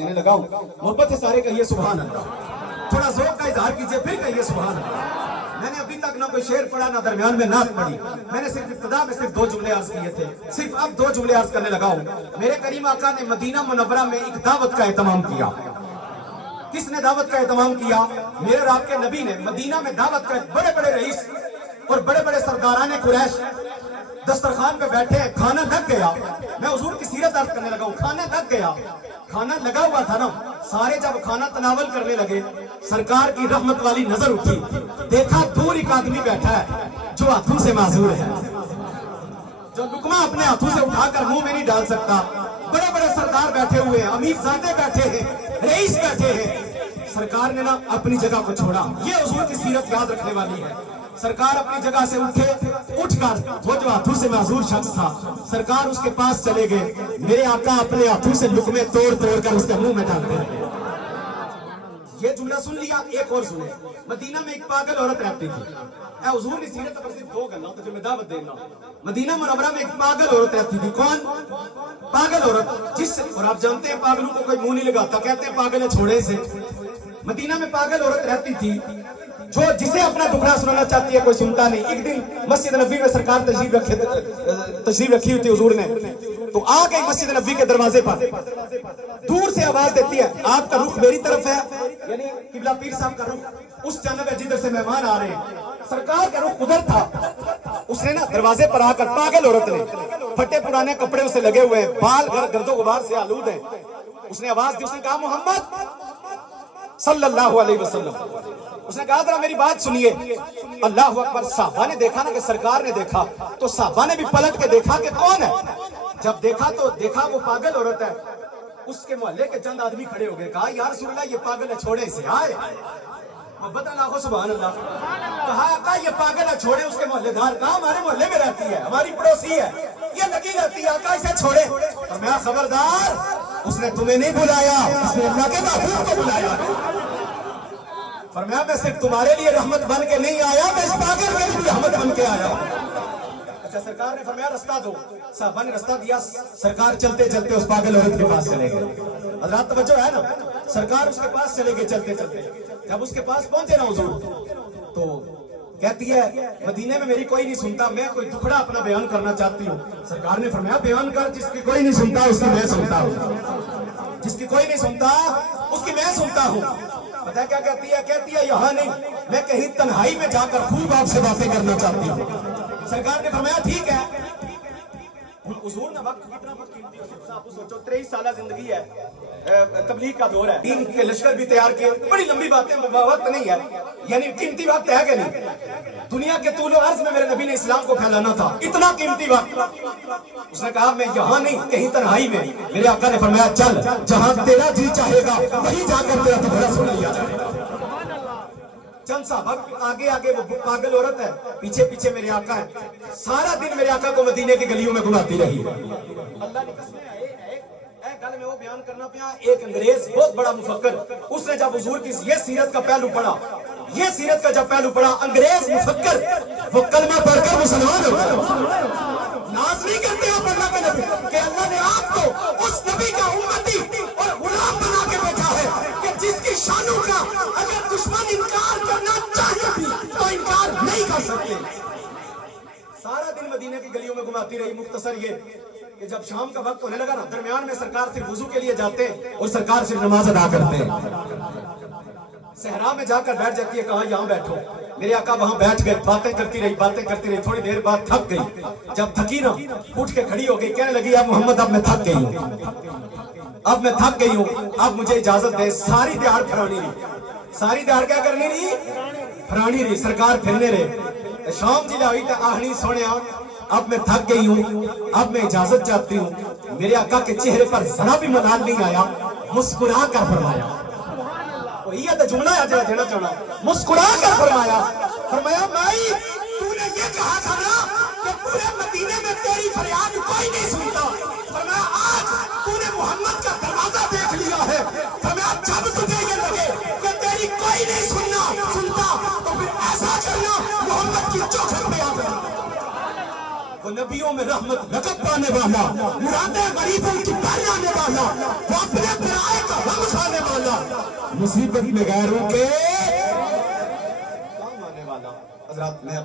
देने लगा हूँ। मोहब्बत से सारे कहिए सुभान अल्लाह। थोड़ा ज़ौक़ का इज़हार कीजिए, फिर कहिए सुभान अल्लाह। मैंने अभी तक ना कोई शेर पढ़ा ना दरमियान में नात पढ़ी। मैंने सिर्फ इब्तिदा में सिर्फ 2 जुमले अर्ज किए थे, सिर्फ अब 2 जुमले अर्ज करने लगा हूँ। मेरे करीम आका ने मदीना मुनव्वरा में एक दावत का एहतमाम किया। किसने दावत का एहतमाम किया? मेरे और आपके नबी ने मदीना में दावत का। बड़े बड़े रईस और बड़े बड़े सरदारान कुरैश दस्तरखान पे बैठे हैं, खाना लग गया। मैं हुजूर की सीरत अर्ज करने लगा हूँ। खाना लग गया, खाना लगा हुआ था ना। सारे जब खाना तनावल करने लगे, सरकार की रहमत वाली नजर उठी, देखा दूर एक आदमी बैठा है जो हाथों से माजूर है, जो लुकमा अपने हाथों से उठाकर मुंह में नहीं डाल सकता। बड़े बड़े सरदार बैठे हुए हैं, अमीरजादे बैठे हैं, रईस बैठे हैं। सरकार ने ना अपनी जगह को छोड़ा। ये हुजूर की सीरत याद रखने वाली है। सरकार अपनी जगह से उठकर वो जो हाथों से माजूर शख्स था, सरकार उसके पास चले गए। मेरे आका अपने हाथों से लुकमे तोड़ तोड़ कर उसके मुंह में डालते हैं। ये जुमला सुन लिया, एक और सुने। मदीना में एक पागल औरत रहती थी। हुजूर की सीरत पर सिर्फ 2 गल्लां तो फिर मैं दावत देना। मदीना मुनव्वरा में एक पागल औरत रहती थी। कौन पागल औरत? और आप जानते हैं पागलों को कोई मुंह नहीं लगाता, कहते हैं पागल है छोड़े से। मदीना में पागल औरत रहती थी जो जिसे अपना दुखड़ा सुनाना चाहती है कोई सुनता नहीं। एक दिन मस्जिद नबी में सरकार तशरीफ रखी हुई थी हुजूर ने, तो आ गई मस्जिद नबी के दरवाजे पर। दूर से आवाज देती है, आपका रुख मेरी तरफ है, यानी किबला पीर साहब का रुख उस जानब है जिधर से मेहमान आ रहे हैं। सरकार का रुख उधर था। उसने ना दरवाजे पर आकर, पागल औरत ने, फटे पुराने कपड़े उसे लगे हुए हैं, बाल गर्दो गुबार से आलूद हैं, उसने आवाज दी। उसने कहा मोहम्मद सल्लल्लाहु अलैहि वसल्लम। उसने कहा जरा मेरी बात सुनिए। अल्लाह अकबर। साहबा ने देखा ना कि सरकार ने देखा, तो साहबा ने भी पलट के देखा कि कौन है। जब देखा तो देखा वो पागल औरत है। उसके मोहल्ले के चंद आदमी खड़े हो गए, कहा यार रसूल अल्लाह ये पागल है, छोड़े इसे। आए मोहब्बत अल्लाह सुभान अल्लाह। कहा ये पागल है, छोड़े। उसके मोहल्लेदार कहा हमारे मोहल्ले में रहती है, हमारी पड़ोसी है, ये लगी रहती है, आका इसे छोड़े। और मैं खबरदार, उसने तुम्हें नहीं बुलाया, उसने अल्लाह के महबूब को बुलाया। फरमाया मैं सिर्फ तुम्हारे लिए रहमत बन के नहीं आया, मैं इस पागल के लिए रहमत बन के आया। अच्छा, सरकार ने फरमाया रास्ता दो। साहबा ने रास्ता दिया। सरकार चलते चलते उस पागल औरत के पास चले गए। हज़रात तवज्जो है ना, सरकार उसके पास चले गए चलते चलते। जब उसके पास पहुंचे ना हुजूर, तो कहती है मदीने में मेरी कोई नहीं सुनता, मैं कोई दुखड़ा अपना बयान करना चाहती हूँ। सरकार ने फरमाया बयान कर, जिसकी कोई नहीं सुनता उसकी मैं सुनता हूँ, जिसकी कोई नहीं सुनता उसकी मैं सुनता हूँ। पता क्या कहती है? कहती है यहाँ नहीं, मैं कहीं तन्हाई में जाकर खूब आपसे बातें करना चाहती हूँ। सरकार ने फरमाया ठीक है। हुजूर ने वक्त कितना कीमती है, आप सोचो 23 साल जिंदगी है, तबलीग का दौर है, दीन के लश्कर भी तैयार किए। बड़ी लंबी बातें, वक्त नहीं है, यानी कीमती वक्त है कि नहीं? दुनिया के तूल अर्ज में मेरे नबी ने इस्लाम को फैलाना था, इतना कीमती वक्त। उसने कहा मैं यहाँ नहीं, कहीं तन्हाई में। मेरे आका ने फरमाया चल, जहाँ तेरा जी चाहेगा वहीं जाकर तेरा दुखड़ा सुन लिया जाएगा। चंद साहब आगे आगे वो पागल औरत है, पीछे पीछे मेरे आका है। सारा दिन मेरे आका को मदीने की गलियों में घुमाती रही। अल्लाह ने कसम गल में वो बयान करना पिया। एक अंग्रेज बहुत बड़ा मुफक्कर, उसने जब हुजूर की ये सीरत का पहलू पढ़ा, ये सीरत का जब पहलू पढ़ा, अंग्रेज मुफक्कर वो कलमा पढ़कर मुसलमान हो गया। नाज नहीं करते आप अल्लाह के नबी कि अल्लाह ने आपको उस नबी का उम्मती और गुलाम बना के भेजा है कि जिसकी शानों का अगर दुश्मन इनकार करना चाहे भी तो इनकार नहीं कर सकते। सारा दिन मदीने की गलियों में घुमाती रही। मुख्तसर ये कि जब शाम का वक्त होने लगा ना, दरमियान में सरकार सिर्फ वुजू के लिए जाते हैं और सरकार सिर्फ नमाज अदा करते हैं। सहरा में जाकर बैठ जाती है, कहा यहाँ बैठो। मेरे आका वहां बैठ गए, बातें करती रही। थोड़ी देर बाद थक गई। जब थकी ना, उठ के खड़ी हो गई, कहने लगी या मोहम्मद अब मैं थक गई हूँ, अब मुझे इजाजत दे। सारी दिहाड़ फरानी रही, सारी दिहाड़ क्या करनी रही? फरानी रही। सरकार फिरने रहे। शाम जिला हुई तो आहनी सोने, अब मैं थक गई हूँ, अब मैं इजाजत चाहती हूँ। मेरे आका के चेहरे पर जरा भी मलाल नहीं आया, मुस्कुरा कर फरमाया। ये तो जुमला है जरा देना चाहना, मुस्कुरा कर फरमाया माई तूने ये कहा था ना कि पूरे मदीने में तेरी फरियाद कोई नहीं सुनता। फरमाया आज तूने मोहम्मद का दरवाजा देख लिया है। फरमाया जब तुझे ये लगे कि तेरी कोई नहीं सुनता तो फिर ऐसा करना, मोहम्मद की चौखट पे आ जाना। वो नबियों में रहमत लकब पाने वाला, मुरादे गरीबों की पाने वाला, वो अपने पराए का والا مصیبت میں غیروں کے کام آنے والا. حضرات میں